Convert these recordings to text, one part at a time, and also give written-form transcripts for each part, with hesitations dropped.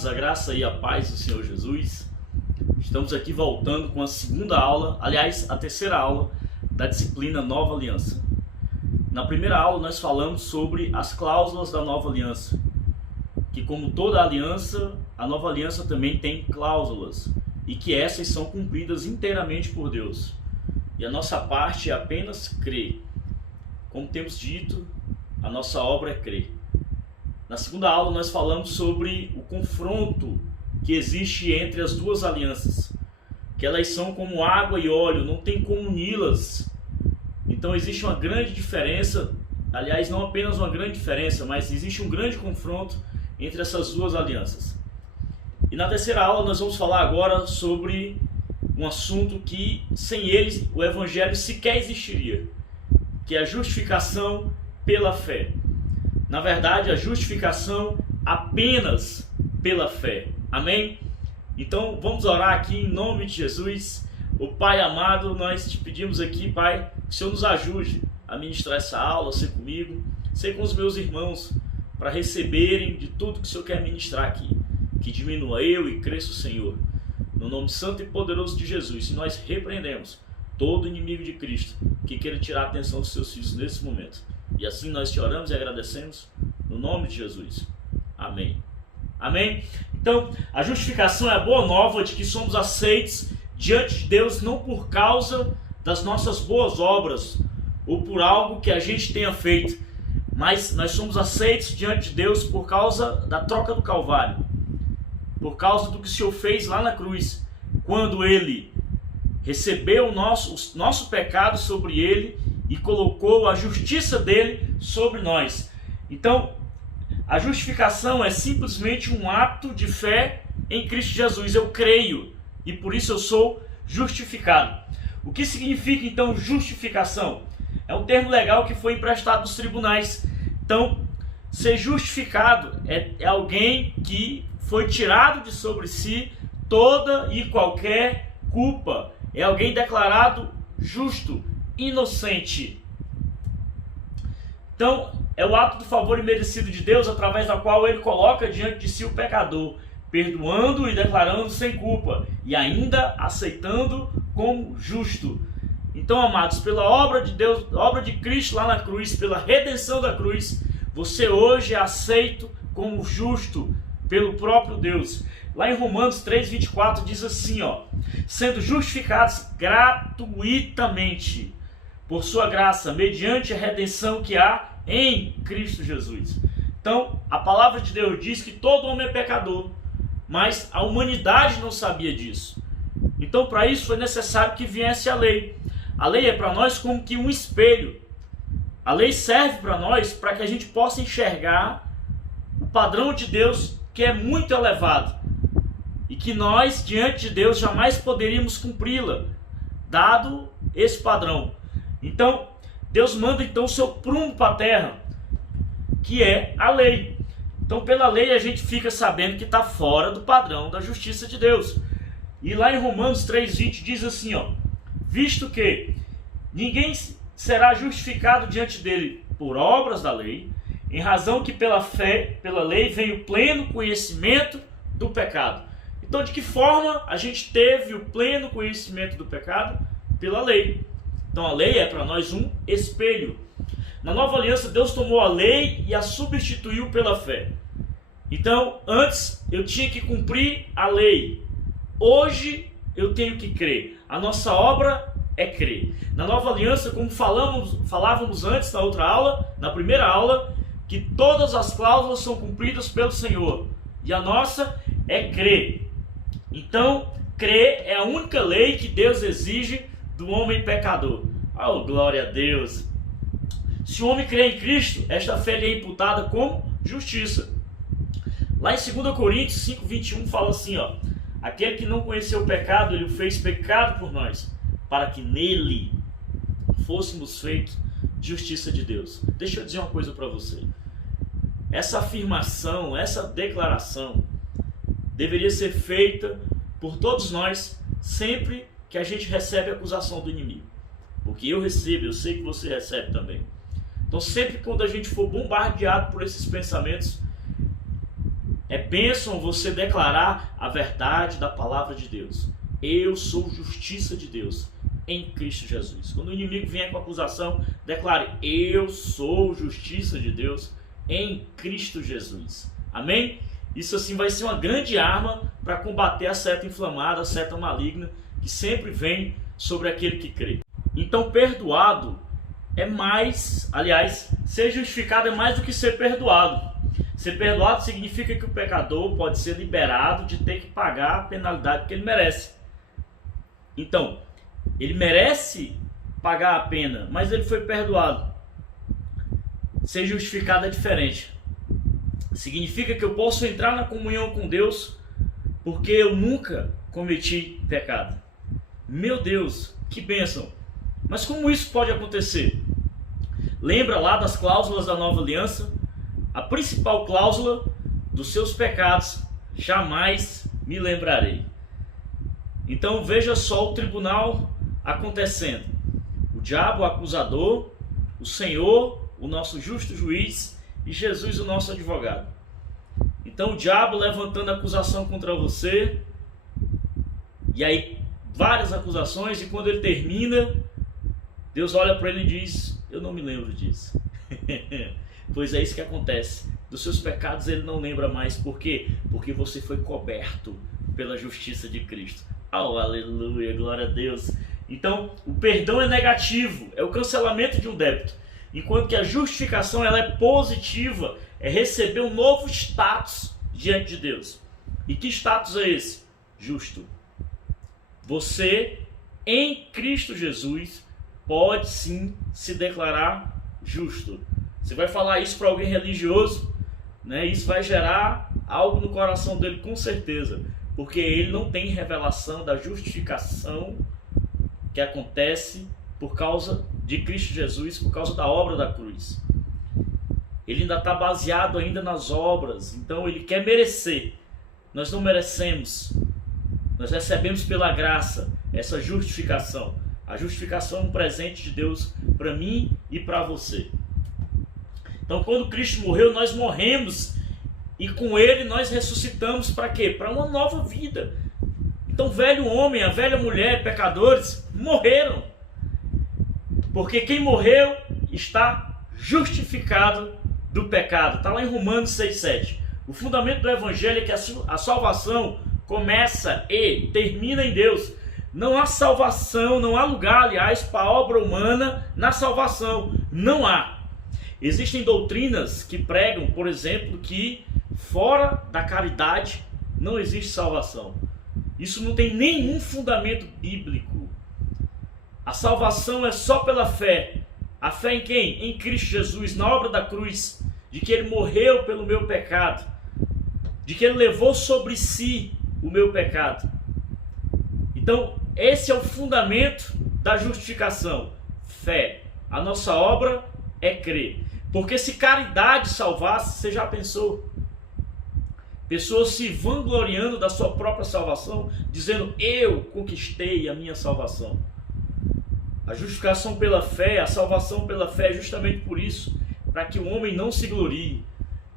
amados, a graça e a paz do Senhor Jesus. Estamos aqui voltando com a segunda aula, aliás, a terceira aula da disciplina Nova Aliança. Na primeira aula nós falamos sobre as cláusulas da Nova Aliança, que como toda aliança, a Nova Aliança também tem cláusulas, e que essas são cumpridas inteiramente por Deus. E a nossa parte é apenas crer. Como temos dito, a nossa obra é crer. Na segunda aula nós falamos sobre o confronto que existe entre as duas alianças, que elas são como água e óleo, não tem como uni-las. Então existe uma grande diferença, aliás, não apenas uma grande diferença, mas existe um grande confronto entre essas duas alianças. E na terceira aula nós vamos falar agora sobre um assunto que sem eles o evangelho sequer existiria, que é a justificação pela fé. Na verdade, a justificação apenas pela fé. Amém? Então vamos orar aqui em nome de Jesus. O Pai amado, nós te pedimos aqui, Pai, que o Senhor nos ajude a ministrar essa aula, ser comigo, ser com os meus irmãos, para receberem de tudo que o Senhor quer ministrar aqui. Que diminua eu e cresça o Senhor. No nome santo e poderoso de Jesus, e nós repreendemos todo inimigo de Cristo que queira tirar a atenção dos seus filhos nesse momento. E assim nós te oramos e agradecemos no nome de Jesus. Amém. Amém? Então, a justificação é a boa nova de que somos aceitos diante de Deus não por causa das nossas boas obras ou por algo que a gente tenha feito, mas nós somos aceitos diante de Deus por causa da troca do Calvário, por causa do que o Senhor fez lá na cruz, quando Ele recebeu o nosso pecado sobre Ele e colocou a justiça dele sobre nós. Então, a justificação é simplesmente um ato de fé em Cristo Jesus. Eu creio e por isso eu sou justificado. O que significa então justificação? É um termo legal que foi emprestado dos tribunais. Então, ser justificado é alguém que foi tirado de sobre si toda e qualquer culpa. É alguém declarado justo, inocente. Então, é o ato do favor imerecido de Deus, através da qual Ele coloca diante de si o pecador, perdoando e declarando sem culpa, e ainda aceitando como justo. Então, amados, pela obra de Deus, obra de Cristo lá na cruz, pela redenção da cruz, você hoje é aceito como justo pelo próprio Deus. Lá em Romanos 3:24 diz assim, sendo justificados gratuitamente por sua graça, mediante a redenção que há em Cristo Jesus. Então, a palavra de Deus diz que todo homem é pecador, mas a humanidade não sabia disso. Então, para isso foi necessário que viesse a lei. A lei é para nós como que um espelho. A lei serve para nós para que a gente possa enxergar o padrão de Deus, que é muito elevado, e que nós, diante de Deus, jamais poderíamos cumpri-la, dado esse padrão. Então, Deus manda então o seu prumo para a terra, que é a lei. Então, pela lei, a gente fica sabendo que está fora do padrão da justiça de Deus. E lá em Romanos 3:20 diz assim, visto que ninguém será justificado diante dele por obras da lei, em razão que pela fé, pela lei, vem o pleno conhecimento do pecado. Então, de que forma a gente teve o pleno conhecimento do pecado? Pela lei. Então, a lei é para nós um espelho. Na Nova Aliança, Deus tomou a lei e a substituiu pela fé. Então, antes eu tinha que cumprir a lei. Hoje eu tenho que crer. A nossa obra é crer. Na Nova Aliança, como falávamos antes na outra aula, na primeira aula, que todas as cláusulas são cumpridas pelo Senhor. E a nossa é crer. Então, crer é a única lei que Deus exige do homem pecador. Oh, glória a Deus! Se o homem crê em Cristo, esta fé lhe é imputada como justiça. Lá em 2 Coríntios 5:21 fala assim, aquele que não conheceu o pecado, ele o fez pecado por nós, para que nele fôssemos feitos justiça de Deus. Deixa eu dizer uma coisa para você. Essa afirmação, essa declaração deveria ser feita por todos nós sempre que a gente recebe a acusação do inimigo. Porque eu recebo, eu sei que você recebe também. Então sempre quando a gente for bombardeado por esses pensamentos, É bênção você declarar a verdade da palavra de Deus. Eu sou justiça de Deus em Cristo Jesus. Quando o inimigo vier com acusação, declare: eu sou justiça de Deus em Cristo Jesus. Amém? Isso assim vai ser uma grande arma para combater a seta inflamada, a seta maligna, que sempre vem sobre aquele que crê. Então, perdoado é mais, aliás, ser justificado é mais do que ser perdoado. Ser perdoado significa que o pecador pode ser liberado de ter que pagar a penalidade que ele merece. Então, ele merece pagar a pena, mas ele foi perdoado. Ser justificado é diferente. Significa que eu posso entrar na comunhão com Deus porque eu nunca cometi pecado. Meu Deus, que bênção! Mas como isso pode acontecer? Lembra lá das cláusulas da nova aliança? A principal cláusula: dos seus pecados jamais me lembrarei. Então veja só o tribunal acontecendo. O diabo, o acusador, o Senhor, o nosso justo juiz, e Jesus, o nosso advogado. Então o diabo levantando acusação contra você, e aí várias acusações, e quando ele termina, Deus olha para ele e diz: eu não me lembro disso. Pois é isso que acontece. Dos seus pecados ele não lembra mais. Por quê? Porque você foi coberto pela justiça de Cristo. Oh, aleluia, glória a Deus. Então, o perdão é negativo, é o cancelamento de um débito. Enquanto que a justificação ela é positiva, é receber um novo status diante de Deus. E que status é esse? Justo. Você, em Cristo Jesus, pode sim se declarar justo. Você vai falar isso para alguém religioso, né? Isso vai gerar algo no coração dele com certeza, porque ele não tem revelação da justificação que acontece por causa de Cristo Jesus, por causa da obra da cruz. Ele ainda está baseado ainda nas obras, então ele quer merecer. Nós não merecemos, nós recebemos pela graça essa justificação. A justificação é um presente de Deus para mim e para você. Então, quando Cristo morreu, nós morremos e com Ele nós ressuscitamos para quê? Para uma nova vida. Então, o velho homem, a velha mulher, pecadores, morreram. Porque quem morreu está justificado do pecado. Está lá em Romanos 6,7. O fundamento do Evangelho é que a salvação começa e termina em Deus. Não há salvação, não há lugar, aliás, para a obra humana na salvação. Não há. Existem doutrinas que pregam, por exemplo, que fora da caridade não existe salvação. Isso não tem nenhum fundamento bíblico. A salvação é só pela fé. A fé em quem? Em Cristo Jesus, na obra da cruz, de que Ele morreu pelo meu pecado, de que Ele levou sobre si o meu pecado. Então, esse é o fundamento da justificação. Fé. A nossa obra é crer. Porque se caridade salvasse, você já pensou? Pessoas se vangloriando da sua própria salvação, dizendo: eu conquistei a minha salvação. A justificação pela fé, a salvação pela fé é justamente por isso, para que o homem não se glorie.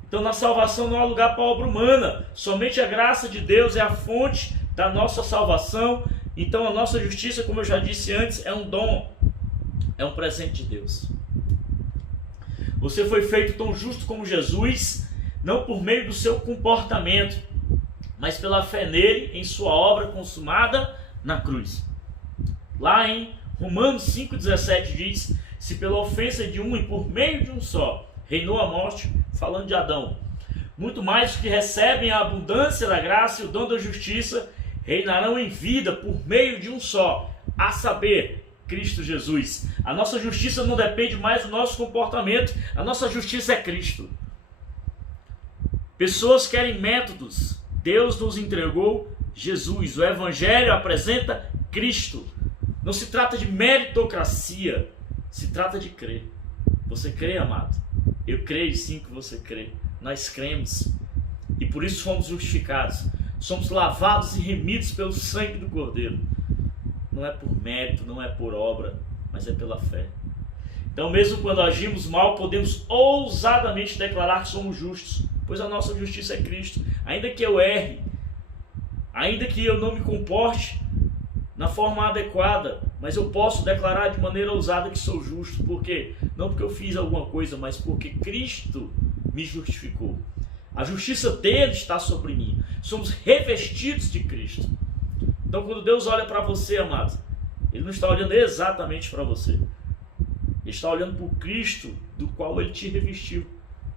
Então na salvação não há lugar para a obra humana, somente a graça de Deus é a fonte da nossa salvação. Então a nossa justiça, como eu já disse antes, é um dom, é um presente de Deus. Você foi feito tão justo como Jesus, não por meio do seu comportamento, mas pela fé nele, em sua obra consumada na cruz. Lá em Romanos 5,17 diz: se pela ofensa de um e por meio de um só reinou a morte, falando de Adão, muito mais os que recebem a abundância da graça e o dom da justiça reinarão em vida por meio de um só, a saber, Cristo Jesus. A nossa justiça não depende mais do nosso comportamento, a nossa justiça é Cristo. Pessoas querem métodos, Deus nos entregou Jesus. O Evangelho apresenta Cristo. Não se trata de meritocracia, se trata de crer. Você crê, amado? Eu creio sim que você crê. Nós cremos e por isso fomos justificados. Somos lavados e remidos pelo sangue do Cordeiro. Não é por mérito, não é por obra, mas é pela fé. Então mesmo quando agimos mal, podemos ousadamente declarar que somos justos, pois a nossa justiça é Cristo. Ainda que eu erre, ainda que eu não me comporte na forma adequada, mas eu posso declarar de maneira ousada que sou justo. Por quê? Não porque eu fiz alguma coisa, mas porque Cristo me justificou. A justiça dele está sobre mim. Somos revestidos de Cristo. Então, quando Deus olha para você, amado, Ele não está olhando exatamente para você. Ele está olhando para o Cristo do qual Ele te revestiu.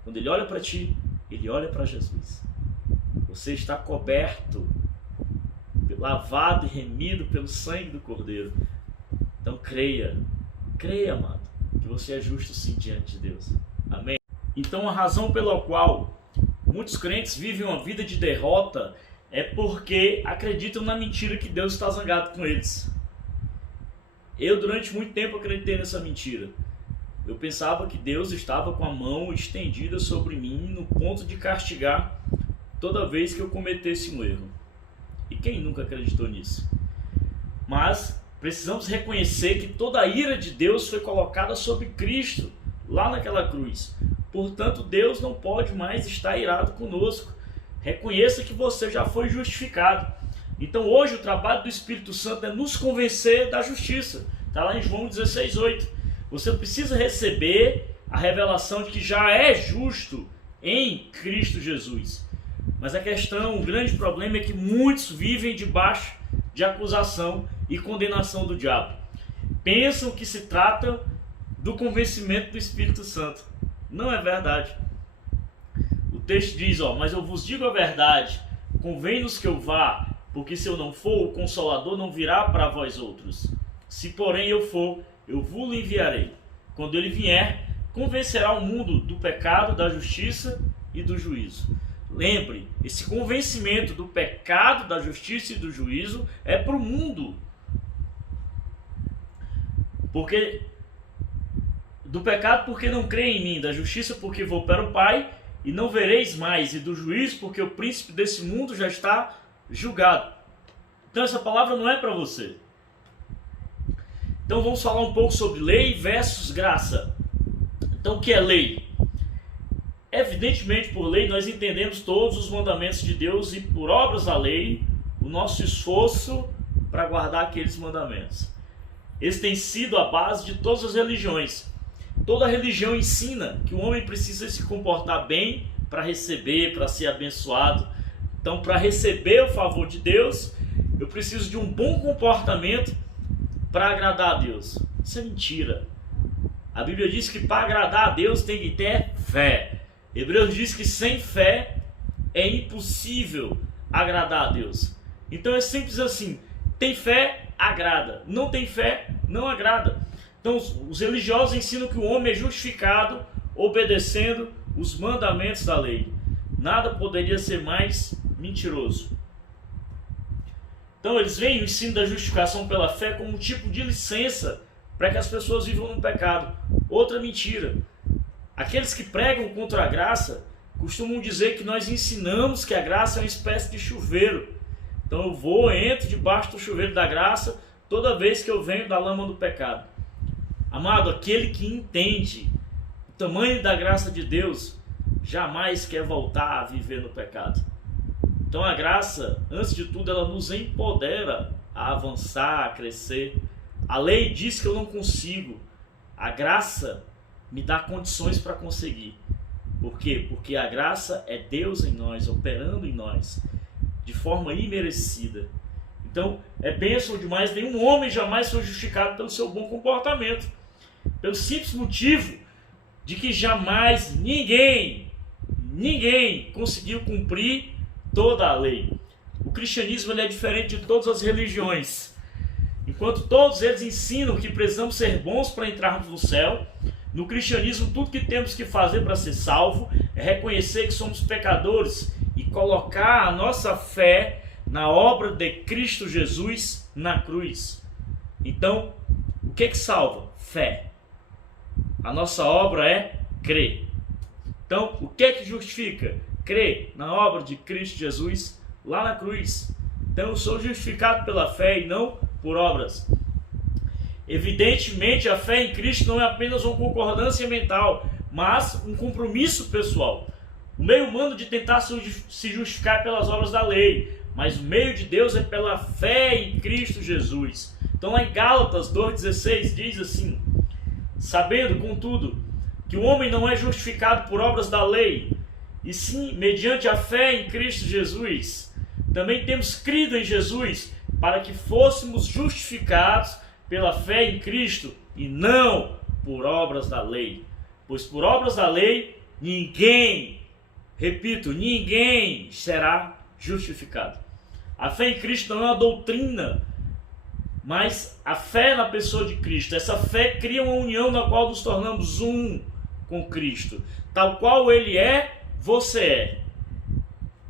Quando Ele olha para ti, Ele olha para Jesus. Você está coberto, lavado e remido pelo sangue do Cordeiro. Então creia, amado, que você é justo sim diante de Deus. Amém? Então a razão pela qual muitos crentes vivem uma vida de derrota é porque acreditam na mentira que Deus está zangado com eles. Eu durante muito tempo acreditei nessa mentira. Eu pensava que Deus estava com a mão estendida sobre mim no ponto de castigar toda vez que eu cometesse um erro. E quem nunca acreditou nisso? Mas precisamos reconhecer que toda a ira de Deus foi colocada sobre Cristo, lá naquela cruz. Portanto, Deus não pode mais estar irado conosco. Reconheça que você já foi justificado. Então hoje o trabalho do Espírito Santo é nos convencer da justiça. Está lá em João 16:8. Você precisa receber a revelação de que já é justo em Cristo Jesus. Mas a questão, o grande problema é que muitos vivem debaixo de acusação e condenação do diabo. Pensam que se trata do convencimento do Espírito Santo. Não é verdade. O texto diz, mas eu vos digo a verdade, convém-nos que eu vá, porque se eu não for, o Consolador não virá para vós outros. Se porém eu for, eu vos enviarei. Quando ele vier, convencerá o mundo do pecado, da justiça e do juízo. Lembre, esse convencimento do pecado, da justiça e do juízo é para o mundo. Porque do pecado porque não crê em mim, da justiça porque vou para o Pai e não vereis mais, e do juízo porque o príncipe desse mundo já está julgado. Então essa palavra não é para você. Então vamos falar um pouco sobre lei versus graça. Então o que é lei? Evidentemente, por lei, nós entendemos todos os mandamentos de Deus e por obras da lei, o nosso esforço para guardar aqueles mandamentos. Esse tem sido a base de todas as religiões. Toda religião ensina que o homem precisa se comportar bem para receber, para ser abençoado. Então, para receber o favor de Deus, eu preciso de um bom comportamento para agradar a Deus. Isso é mentira. A Bíblia diz que para agradar a Deus tem que ter fé. Hebreus diz que sem fé é impossível agradar a Deus. Então é simples assim, tem fé, agrada. Não tem fé, não agrada. Então os religiosos ensinam que o homem é justificado obedecendo os mandamentos da lei. Nada poderia ser mais mentiroso. Então eles veem o ensino da justificação pela fé como um tipo de licença para que as pessoas vivam no pecado. Outra mentira. Aqueles que pregam contra a graça costumam dizer que nós ensinamos que a graça é uma espécie de chuveiro. Então eu entro debaixo do chuveiro da graça toda vez que eu venho da lama do pecado. Amado, aquele que entende o tamanho da graça de Deus jamais quer voltar a viver no pecado. Então a graça, antes de tudo, ela nos empodera a avançar, a crescer. A lei diz que eu não consigo. A graça me dá condições para conseguir. Por quê? Porque a graça é Deus em nós, operando em nós, de forma imerecida. Então, é bênção demais. Nenhum homem jamais foi justificado pelo seu bom comportamento. Pelo simples motivo de que jamais ninguém conseguiu cumprir toda a lei. O cristianismo ele é diferente de todas as religiões. Enquanto todos eles ensinam que precisamos ser bons para entrarmos no céu, no cristianismo tudo que temos que fazer para ser salvo é reconhecer que somos pecadores e colocar a nossa fé na obra de Cristo Jesus na cruz. Então, o que salva? Fé. A nossa obra é crer. Então, o que justifica? Crer na obra de Cristo Jesus lá na cruz. Então, eu sou justificado pela fé e não por obras. Evidentemente, a fé em Cristo não é apenas uma concordância mental, mas um compromisso pessoal. O meio humano de tentar se justificar pelas obras da lei, mas o meio de Deus é pela fé em Cristo Jesus. Então lá em Gálatas 2,16 diz assim: sabendo, contudo, que o homem não é justificado por obras da lei, e sim mediante a fé em Cristo Jesus. Também temos crido em Jesus para que fôssemos justificados pela fé em Cristo e não por obras da lei. Pois por obras da lei ninguém, repito, ninguém será justificado. A fé em Cristo não é uma doutrina, mas a fé na pessoa de Cristo. Essa fé cria uma união na qual nos tornamos um com Cristo. Tal qual Ele é, você é.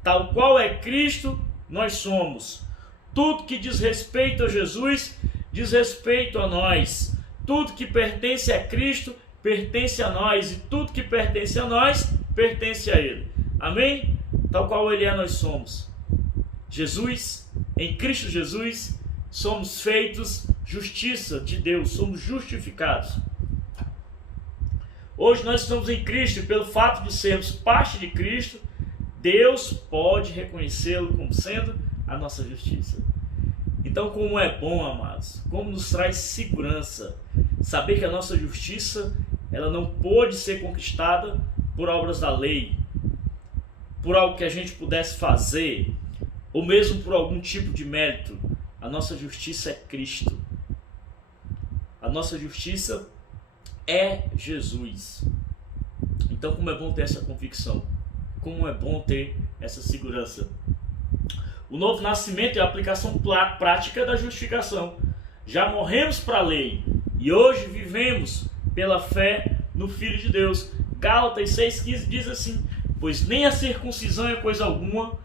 Tal qual é Cristo, nós somos. Tudo que diz respeito a Jesus, diz respeito a nós. Tudo que pertence a Cristo, pertence a nós. E tudo que pertence a nós, pertence a Ele. Amém? Tal qual Ele é, nós somos. Jesus, em Cristo Jesus, somos feitos justiça de Deus, somos justificados. Hoje nós estamos em Cristo e pelo fato de sermos parte de Cristo, Deus pode reconhecê-lo como sendo a nossa justiça. Então, como é bom, amados, como nos traz segurança saber que a nossa justiça, ela não pode ser conquistada por obras da lei, por algo que a gente pudesse fazer, ou mesmo por algum tipo de mérito. A nossa justiça é Cristo. A nossa justiça é Jesus. Então, como é bom ter essa convicção, como é bom ter essa segurança. O novo nascimento é a aplicação prática da justificação. Já morremos para a lei e hoje vivemos pela fé no Filho de Deus. Gálatas 6,15 diz assim: pois nem a circuncisão é coisa alguma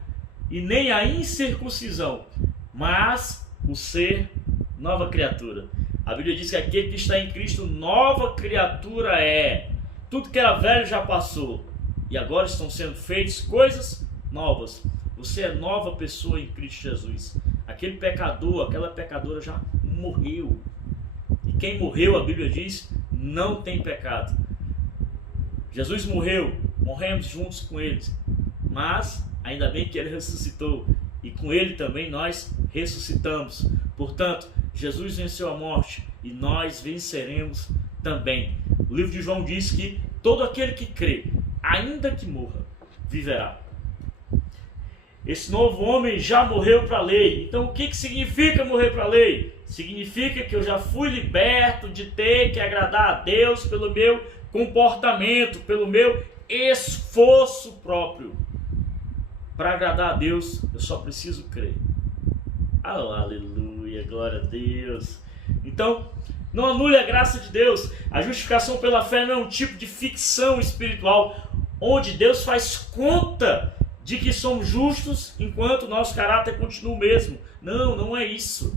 e nem a incircuncisão, mas o ser nova criatura. A Bíblia diz que aquele que está em Cristo, nova criatura é. Tudo que era velho já passou e agora estão sendo feitas coisas novas. Você é nova pessoa em Cristo Jesus. Aquele pecador, aquela pecadora já morreu. E quem morreu, a Bíblia diz, não tem pecado. Jesus morreu, morremos juntos com ele. Mas, ainda bem que ele ressuscitou. E com ele também nós ressuscitamos. Portanto, Jesus venceu a morte e nós venceremos também. O livro de João diz que todo aquele que crê, ainda que morra, viverá. Esse novo homem já morreu para a lei. Então o que significa morrer para a lei? Significa que eu já fui liberto de ter que agradar a Deus pelo meu comportamento, pelo meu esforço próprio. Para agradar a Deus, eu só preciso crer. Aleluia, glória a Deus. Então, não anule a graça de Deus. A justificação pela fé não é um tipo de ficção espiritual, onde Deus faz conta de que somos justos enquanto o nosso caráter continua o mesmo. Não, não é isso.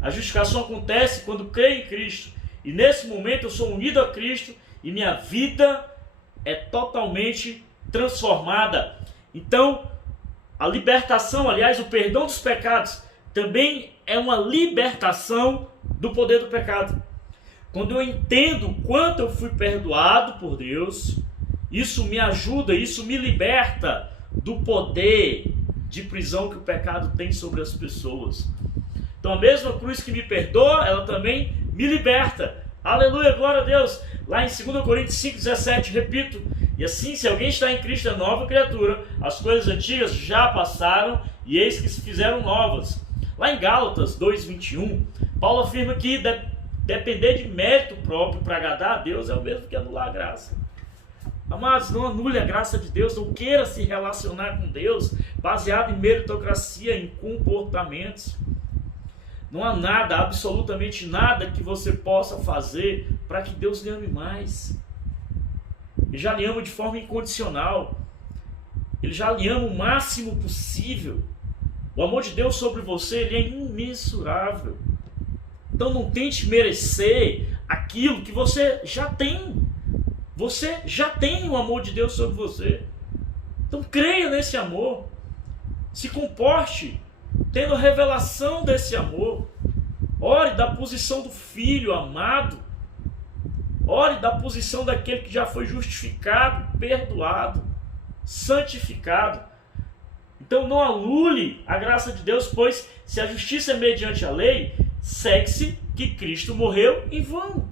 A justificação acontece quando creio em Cristo. E nesse momento eu sou unido a Cristo e minha vida é totalmente transformada. Então, a libertação, aliás, o perdão dos pecados, também é uma libertação do poder do pecado. Quando eu entendo o quanto eu fui perdoado por Deus, isso me ajuda, isso me liberta do poder de prisão que o pecado tem sobre as pessoas. Então a mesma cruz que me perdoa, ela também me liberta. Aleluia, glória a Deus. Lá em 2 Coríntios 5,17, repito: e assim, se alguém está em Cristo, é nova criatura, as coisas antigas já passaram e eis que se fizeram novas. Lá em Gálatas 2,21, Paulo afirma que depender de mérito próprio para agradar a Deus é o mesmo que anular a graça. Amados, não anule a graça de Deus, não queira se relacionar com Deus baseado em meritocracia, em comportamentos. Não há nada, absolutamente nada que você possa fazer para que Deus lhe ame mais. Ele já lhe ama de forma incondicional. Ele já lhe ama o máximo possível. O amor de Deus sobre você, ele é imensurável. Então não tente merecer aquilo que você já tem. Você já tem o amor de Deus sobre você. Então creia nesse amor. Se comporte tendo a revelação desse amor. Ore da posição do filho amado. Ore da posição daquele que já foi justificado, perdoado. santificado. Então não anule a graça de Deus, pois se a justiça é mediante a lei, segue-se que Cristo morreu em vão.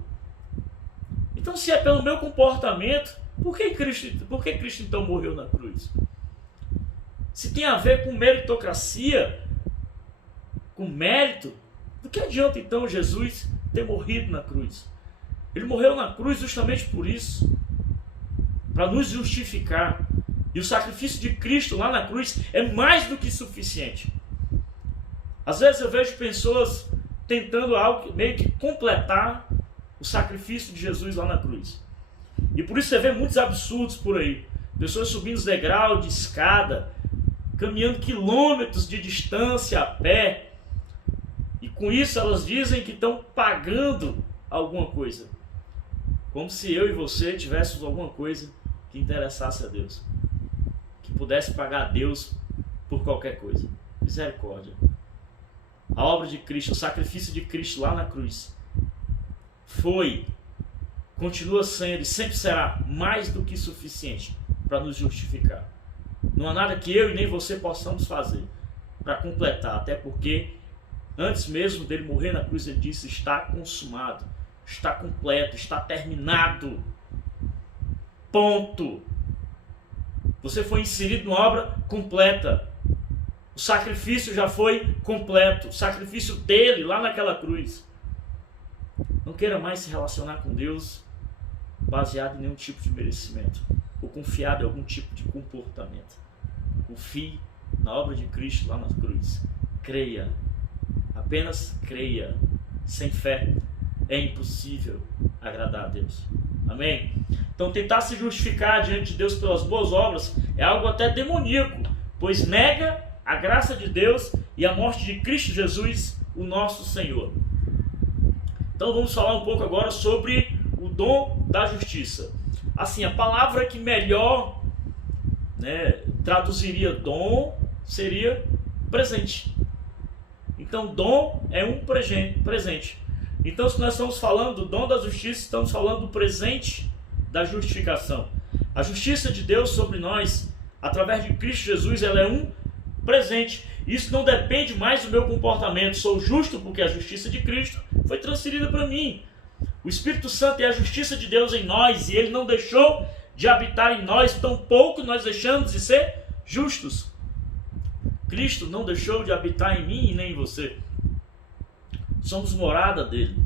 Então se é pelo meu comportamento, por que Cristo então morreu na cruz? Se tem a ver com meritocracia, com mérito, do que adianta então Jesus ter morrido na cruz? Ele morreu na cruz justamente por isso, para nos justificar. E o sacrifício de Cristo lá na cruz é mais do que suficiente. Às vezes eu vejo pessoas tentando algo meio que completar o sacrifício de Jesus lá na cruz. E por isso você vê muitos absurdos por aí. Pessoas subindo os degraus de escada, caminhando quilômetros de distância a pé. E com isso elas dizem que estão pagando alguma coisa. Como se eu e você tivéssemos alguma coisa que interessasse a Deus. Que pudesse pagar a Deus por qualquer coisa. Misericórdia. A obra de Cristo, o sacrifício de Cristo lá na cruz foi, continua sendo e sempre será mais do que suficiente para nos justificar. Não há nada que eu e nem você possamos fazer para completar, até porque antes mesmo dele morrer na cruz ele disse: está consumado, está completo, está terminado. Ponto. Você foi inserido numa obra completa. O sacrifício já foi completo. O sacrifício dele lá naquela cruz. Não queira mais se relacionar com Deus baseado em nenhum tipo de merecimento ou confiado em algum tipo de comportamento. Confie na obra de Cristo lá na cruz. Creia. Apenas creia. Sem fé é impossível agradar a Deus. Amém? Então tentar se justificar diante de Deus pelas boas obras é algo até demoníaco, pois nega a graça de Deus e a morte de Cristo Jesus, o nosso Senhor. Então vamos falar um pouco agora sobre o dom da justiça. Assim, a palavra que melhor traduziria dom seria presente. Então dom é um presente. Então se nós estamos falando do dom da justiça, estamos falando do presente da justificação. A justiça de Deus sobre nós, através de Cristo Jesus, ela é um presente. Isso não depende mais do meu comportamento. Sou justo porque a justiça de Cristo foi transferida para mim. O Espírito Santo é a justiça de Deus em nós e ele não deixou de habitar em nós, tampouco nós deixamos de ser justos. Cristo não deixou de habitar em mim e nem em você. Somos morada dele.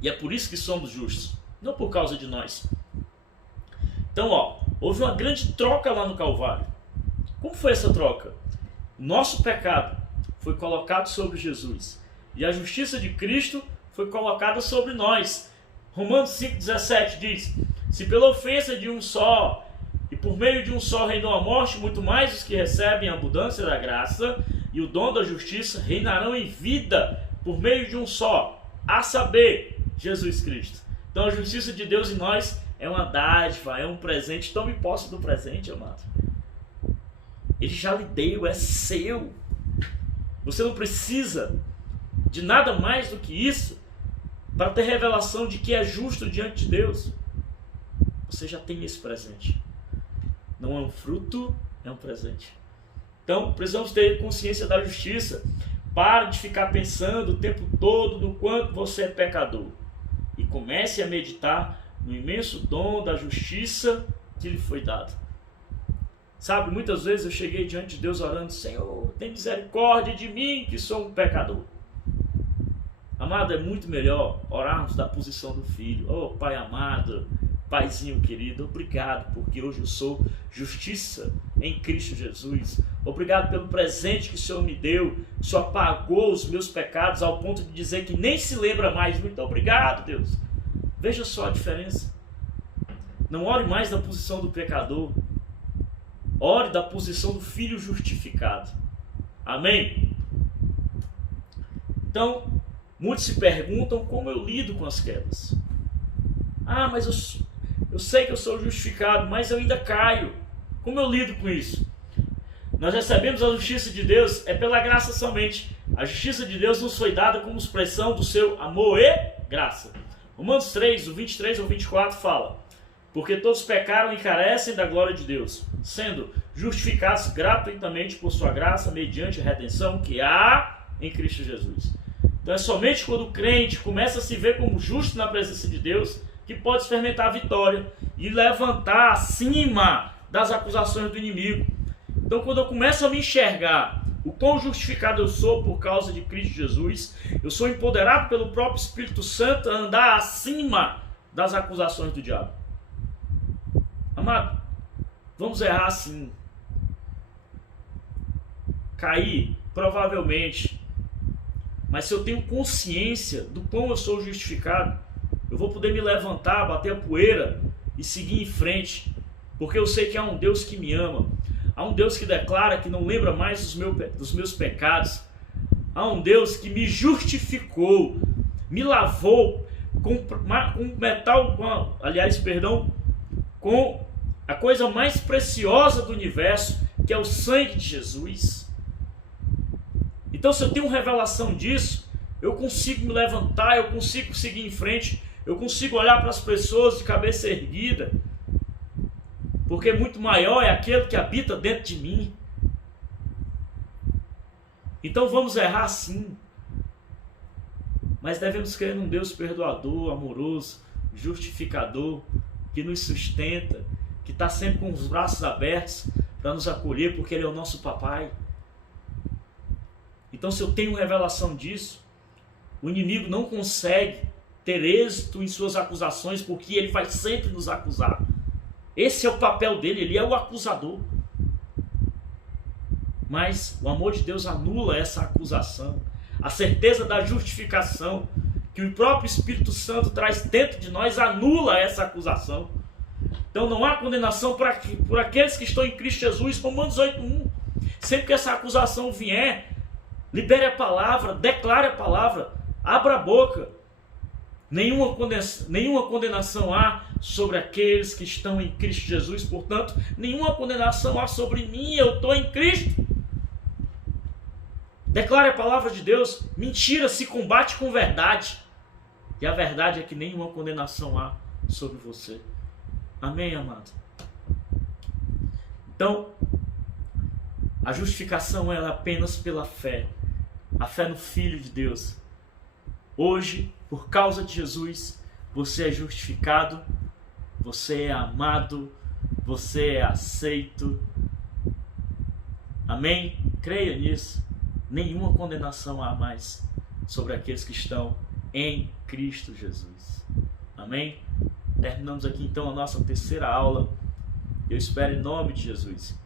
E é por isso que somos justos, não por causa de nós. Então, houve uma grande troca lá no Calvário. Como foi essa troca? Nosso pecado foi colocado sobre Jesus e a justiça de Cristo foi colocada sobre nós. Romanos 5,17 diz: se pela ofensa de um só e por meio de um só reinou a morte, muito mais os que recebem a abundância da graça e o dom da justiça reinarão em vida por meio de um só, a saber, Jesus Cristo. Então a justiça de Deus em nós é uma dádiva, é um presente. Tome posse do presente, amado. Ele já lhe deu, é seu. Você não precisa de nada mais do que isso para ter revelação de que é justo diante de Deus. Você já tem esse presente. Não é um fruto, é um presente. Então precisamos ter consciência da justiça. Pare de ficar pensando o tempo todo no quanto você é pecador. E comece a meditar no imenso dom da justiça que lhe foi dado. Sabe, muitas vezes eu cheguei diante de Deus orando: Senhor, tem misericórdia de mim que sou um pecador. Amado, é muito melhor orarmos da posição do filho. Oh, Pai amado, Paizinho querido, obrigado porque hoje eu sou justiça em Cristo Jesus. Obrigado pelo presente que o Senhor me deu. O Senhor apagou os meus pecados ao ponto de dizer que nem se lembra mais. Muito obrigado, Deus. Veja só a diferença. Não ore mais da posição do pecador. Ore da posição do filho justificado. Amém? Então, muitos se perguntam como eu lido com as quedas. Ah, mas eu sei que eu sou justificado, mas eu ainda caio. Como eu lido com isso? Nós recebemos a justiça de Deus é pela graça somente. A justiça de Deus nos foi dada como expressão do seu amor e graça. Romanos 3, do 23 ao 24 fala: porque todos pecaram e carecem da glória de Deus, sendo justificados gratuitamente por sua graça, mediante a redenção que há em Cristo Jesus. Então é somente quando o crente começa a se ver como justo na presença de Deus que pode experimentar a vitória e levantar acima das acusações do inimigo. Então quando eu começo a me enxergar o quão justificado eu sou por causa de Cristo Jesus, eu sou empoderado pelo próprio Espírito Santo a andar acima das acusações do diabo. Amado, vamos errar sim. Cair, provavelmente. Mas se eu tenho consciência do quão eu sou justificado, eu vou poder me levantar, bater a poeira e seguir em frente. Porque eu sei que há um Deus que me ama. Há um Deus que declara que não lembra mais dos meus pecados. Há um Deus que me justificou, me lavou com a coisa mais preciosa do universo, que é o sangue de Jesus. Então, se eu tenho revelação disso, eu consigo me levantar, eu consigo seguir em frente, eu consigo olhar para as pessoas de cabeça erguida, porque muito maior é aquele que habita dentro de mim. Então vamos errar sim, mas devemos crer num Deus perdoador, amoroso, justificador, que nos sustenta, que está sempre com os braços abertos para nos acolher, porque Ele é o nosso papai. Então, se eu tenho revelação disso, o inimigo não consegue ter êxito em suas acusações, porque ele vai sempre nos acusar. Esse é o papel dele, ele é o acusador. Mas o amor de Deus anula essa acusação. A certeza da justificação que o próprio Espírito Santo traz dentro de nós anula essa acusação. Então não há condenação por aqueles que estão em Cristo Jesus, Romanos 8:1. Sempre que essa acusação vier, libere a palavra, declare a palavra, abra a boca. Nenhuma condenação há sobre aqueles que estão em Cristo Jesus, portanto, nenhuma condenação há sobre mim, eu estou em Cristo. Declare a palavra de Deus. Mentira se combate com verdade, e a verdade é que nenhuma condenação há sobre você. Amém, amado? Então, a justificação é apenas pela fé, a fé no Filho de Deus. Hoje, por causa de Jesus, você é justificado, você é amado, você é aceito. Amém? Creia nisso. Nenhuma condenação há mais sobre aqueles que estão em Cristo Jesus. Amém? Terminamos aqui então a nossa terceira aula. Eu espero em nome de Jesus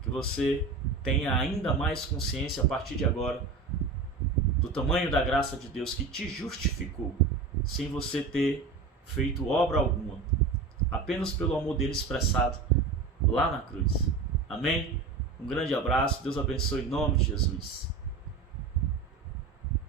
que você tenha ainda mais consciência a partir de agora do tamanho da graça de Deus que te justificou, sem você ter feito obra alguma, apenas pelo amor dele expressado lá na cruz. Amém? Um grande abraço, Deus abençoe em nome de Jesus.